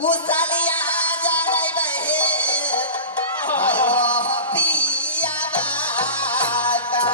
कुशलिया जानै बहे अयो पिया बाका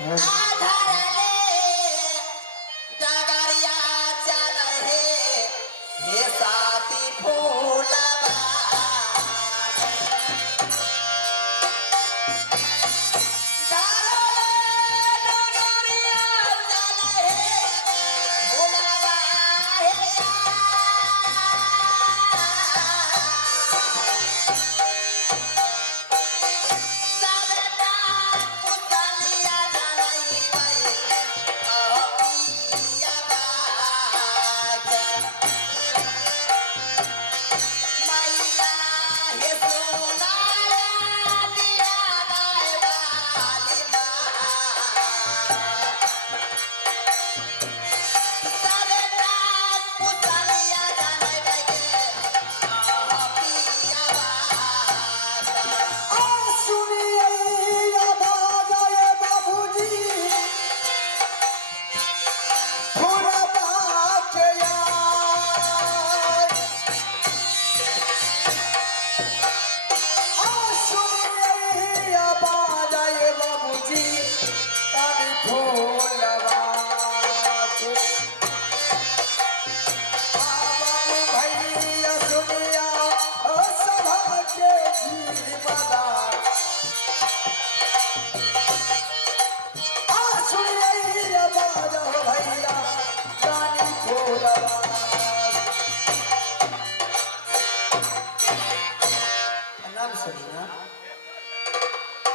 आधारले डगरिया चल हे साथी फूलबा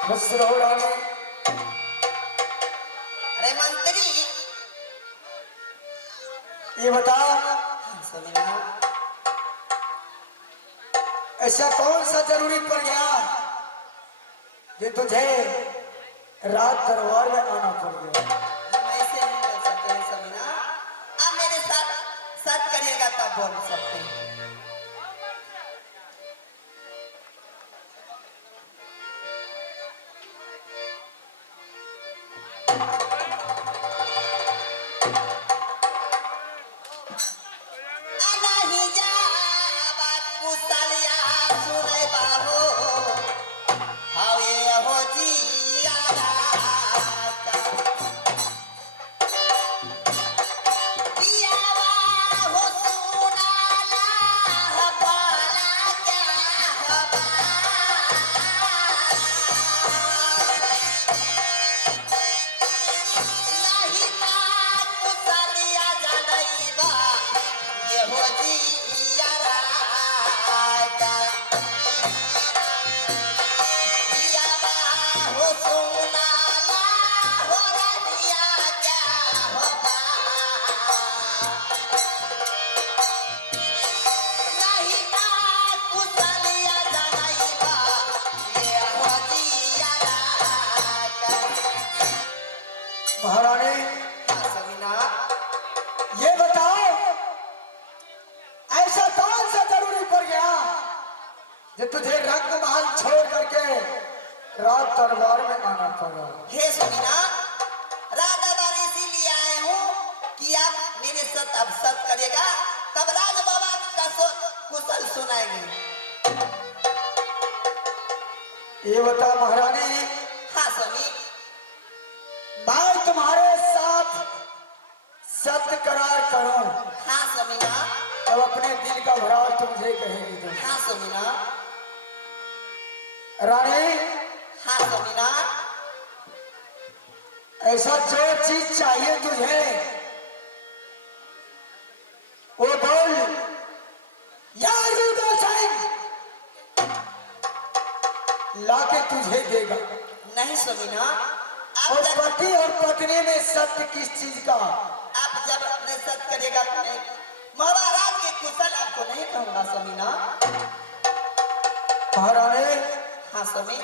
खुश रहो रानी। अरे मंत्री ये बता सुनिया ऐसा कौन सा जरूरी पड़ गया कि तुझे रात दरबार में आना पड़ गया? हम ऐसे नहीं कर सकते हैं समीना। आप मेरे साथ साथ करिएगा तब बोल सकते हैं। नहीं जा बात कुशलिया सुने बाबू हाउ ये हो जिया पियावा हो सुनाला हवाला क्या हवा नहीं बात कुशलिया जानैबा ये हो जिया का पियावा हो सुनाला हो रनिया क्या होता नहीं बात कुशलिया जानैबा ये हो जिया का महारानी समीना ये बताओ ऐसा कौन सा जरूरी पड़ गया जो तुझे रंग महल छोड़ करके रात दरबार में आना पड़ा? हे समीना राधाबार इसीलिए आए हूँ कि आप मेरे साथ अब सत करेगा तब राज बाबा का कुशल सुनाएंगे। ये बता महारानी हाँ स्वामी मैं तुम्हारे साथ सत्य करार करूं हाँ समीना तब अपने दिल का भराव तुझे कहेगी तुम। हाँ समीना रानी हाँ समीना ऐसा जो चीज चाहिए तुझे वो बोल यार लाके तुझे देगा। नहीं समीना और पति और पत्नी में सत्य किस चीज का? आप जब अपने सत करेगा तो नहीं महाराज के कुशल आपको नहीं कहूंगा समीना। महारानी हाँ समी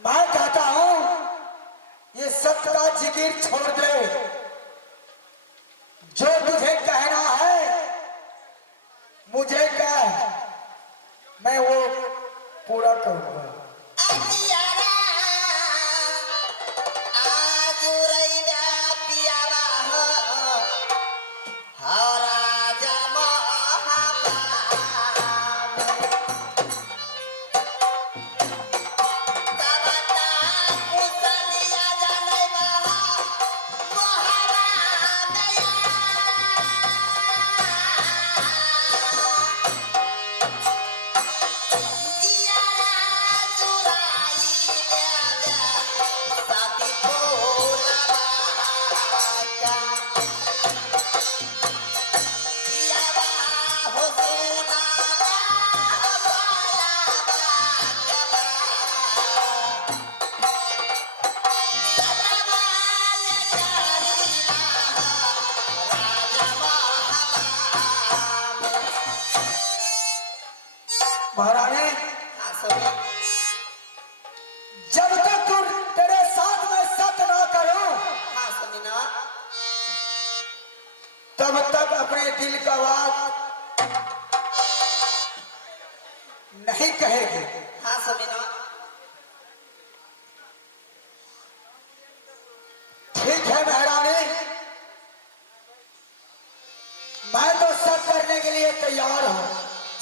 मैं कहता हूं ये सत्य का जिक्र छोड़ दे। जो तुझे कहना है मुझे कह, मैं वो पूरा करूंगा। अजियारा आज रैदा पियावा हो हौ राजा महापाल तबता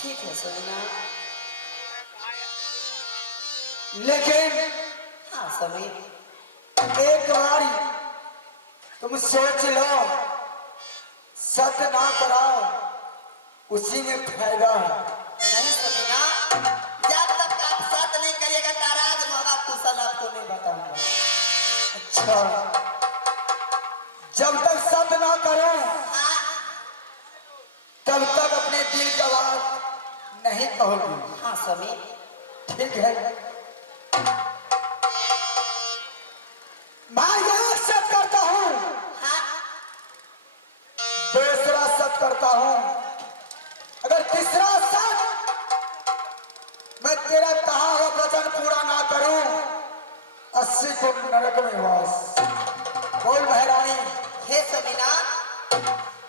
ठीक है सोना। लेकिन हाँ स्वामी। एक बार तुम सोच लो, सत्य ना कराओ, उसी में फायदा है। नहीं सुनिया, जब तक आप सत्य नहीं करिएगा ताराज बाबा कुशल आपको नहीं बताऊंगा। अच्छा, जब तक सत्य ना करो हाँ तब तक अपने दिल का बात नहीं कहोगी। हाँ स्वामी। ठीक है, मैं यह सब करता हूँ, हाँ दूसरा सब करता हूँ, अगर तीसरा सब मैं तेरा कहा हुआ वचन पूरा ना करूं, 80 को नरक में वास। बोल महारानी। हे समीना,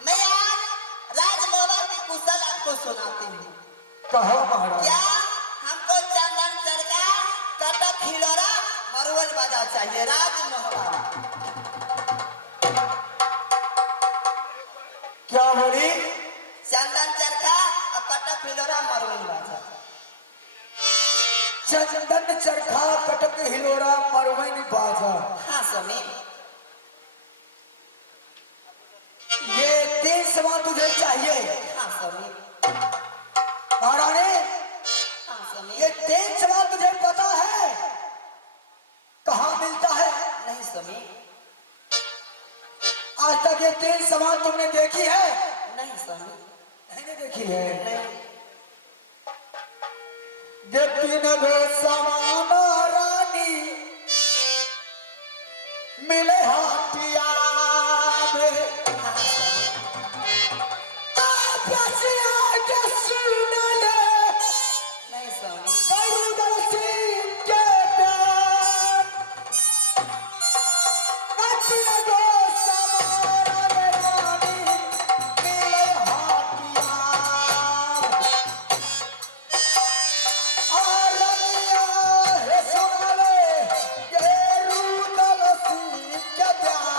मैं आज राज बाबा की कुशल आपको सुनाती हूँ। कहो महारानी। क्या हमको चंदन चरका कटक हिलोरा मरुवन बाजा चाहिए राज मोहबा। क्या बोली? चंदन चरखा और कटक हिलोरा मरुवन बाजा। चंदन चरखा कटक हिलोरा मरवैन बाजा। हाँ स्वामी। ये 3 सामान तुझे चाहिए। हाँ स्वामी। महारानी, हाँ स्वामी। ये 3 सामान तुझे पता है कहाँ मिलता है? नहीं स्वामी। आज तक ये 3 सामान तुमने देखी है? नहीं स्वामी। नहीं देखी है। नहीं। ये 3 गो सामान रानी मिले हाथिया में। हाँ स्वामी। आप रसिया के सुन ले, नहीं स्वामी। गरुड़ सिंह के प्यार। 3 गो सामान रानी मिले हाथिया। आरनिया हे सुन ले, गरुड़ सिंह के प्यार।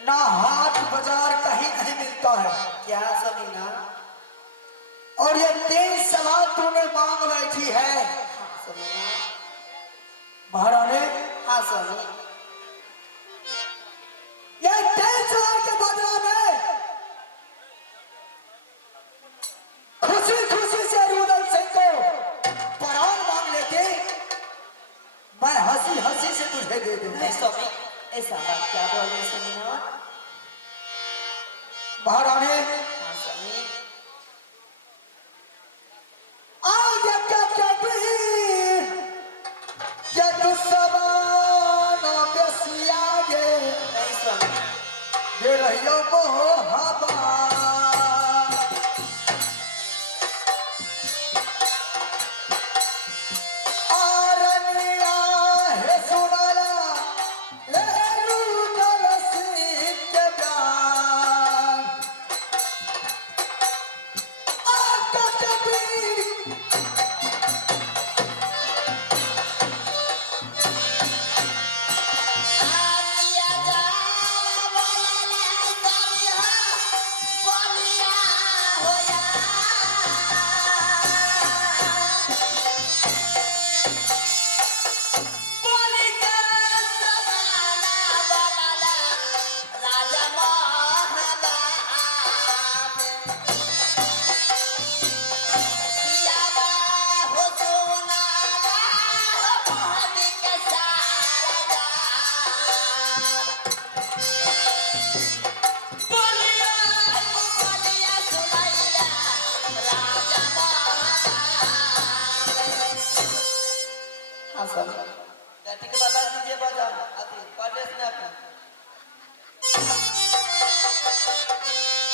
ना हाट बाजार कहीं नहीं मिलता है। क्या समीना? और ये 3 सामान तूने मांग बैठी है हाँ समीना। महारानी। हाँ स्वामी। ये 3 सामान के बदला में खुशी खुशी से रुदल सिंह को प्राण मांग लेके मैं हंसी हंसी से तुझे दे दूंगा। नहीं स्वामी, ऐसा बात क्या बोले समीना? महारानी, हाँ स्वामी। आगे क्या कभी ये दुश्मन बेसिया गे नहीं स्वामी। ये रहियो मोह हवा। आरनिया हे सुनाला, ए रुदल सिंह के प्यार। आका कबीर आलिया जा बोले स्वामी हाँ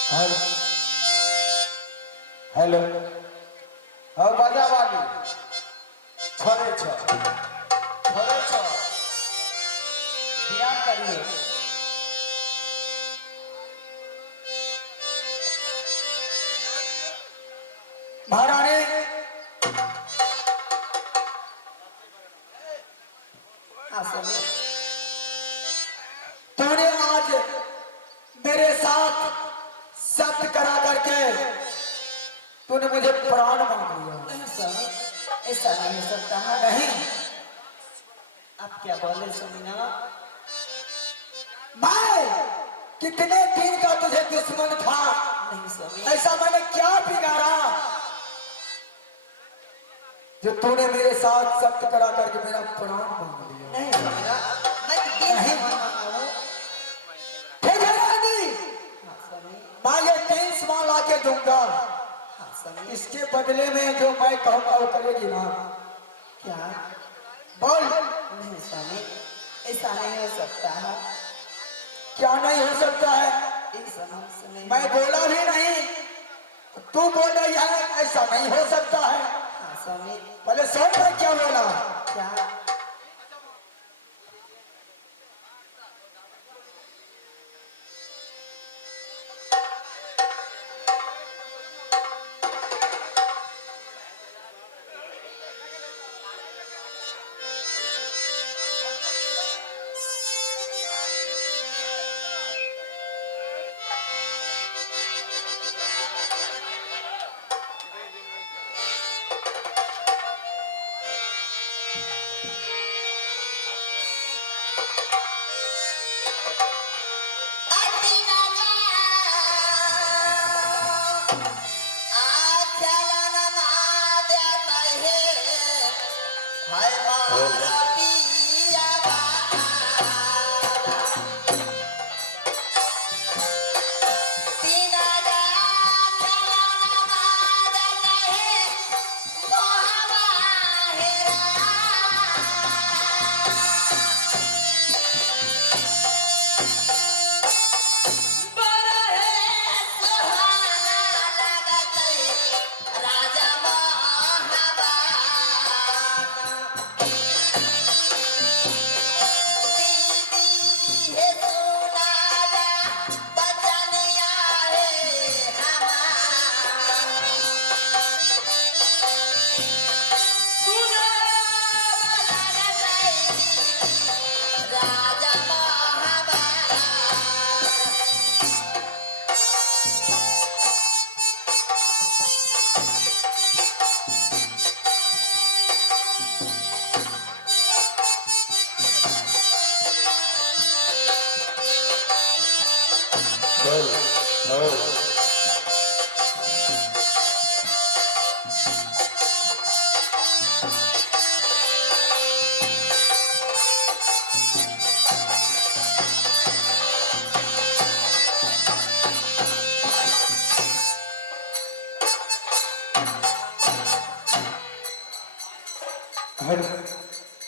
हेलो हेलो और बाजा वाली छड़े छ ध्यान करिए। महारानी हाँ स्वामी। तूने आज मेरे साथ सत्य करा करके तूने मुझे प्राण मांग लिया। नहीं स्वामी, ऐसा नहीं हो सकता है। नहीं, आप क्या बोले स्वामी ना? मैं कितने दिन का तुझे दुश्मन था। नहीं स्वामी, ऐसा मैंने क्या बिगाड़ा जो तूने मेरे साथ सत्य करा करके मेरा प्राण मांग लिया। नहीं स्वामी ना, मैं तो दिल से मांगा हूँ। ठीक है रानी, हाँ स्वामी। मैं ये 3 समान ला के दूंगा। हाँ स्वामी। इसके बदले में जो मैं कहूँगा वो करेगी ना? क्या? बोल। नहीं स्वामी, ऐसा नहीं हो सकता है। क्या नहीं हो सकता है? ऐसा हमसे नहीं। मैं बोला भी नहीं, तू बोल रही है ऐसा नहीं हो सकता है। हाँ स्वामी। पहले सुन मैं क्या बोला। क्या?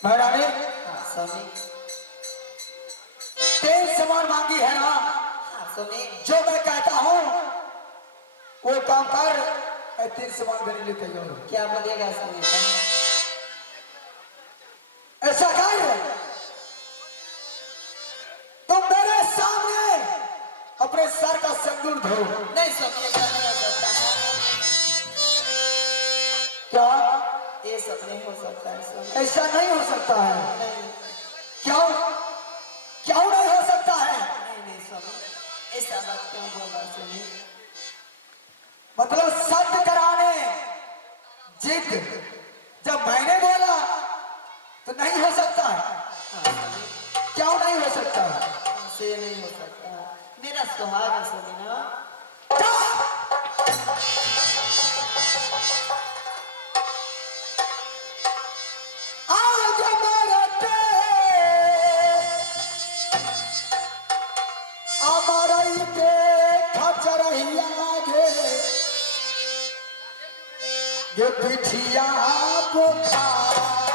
महारानी हाँ स्वामी। 3 समान मांगी है ना? हाँ स्वामी। जो मैं कहता हूँ वो काम कर, मैं 3 समान देने लिए तैयार हूँ। क्या बोलेगा स्वामी? ऐसा कर, तुम मेरे सामने अपने सर का सिंदूर धो। नहीं स्वामी, ऐसा नहीं हो सकता है। क्या? ये सब नहीं हो सकता है स्वामी। ऐसा नहीं हो सकता है? नहीं क्यों? क्यों नहीं हो सकता है? नहीं स्वामी, ऐसा बात क्यों बोला स्वामी? मतलब सत्य कराने जिद जब मैंने बोला तो नहीं हो सकता है। हाँ स्वामी। क्यों नहीं हो सकता है? हमसे नहीं हो सकता। मेरा सुहाग है स्वामी ना। आज मरते अमरई के खचरहिया गे ये पिठिया बुखार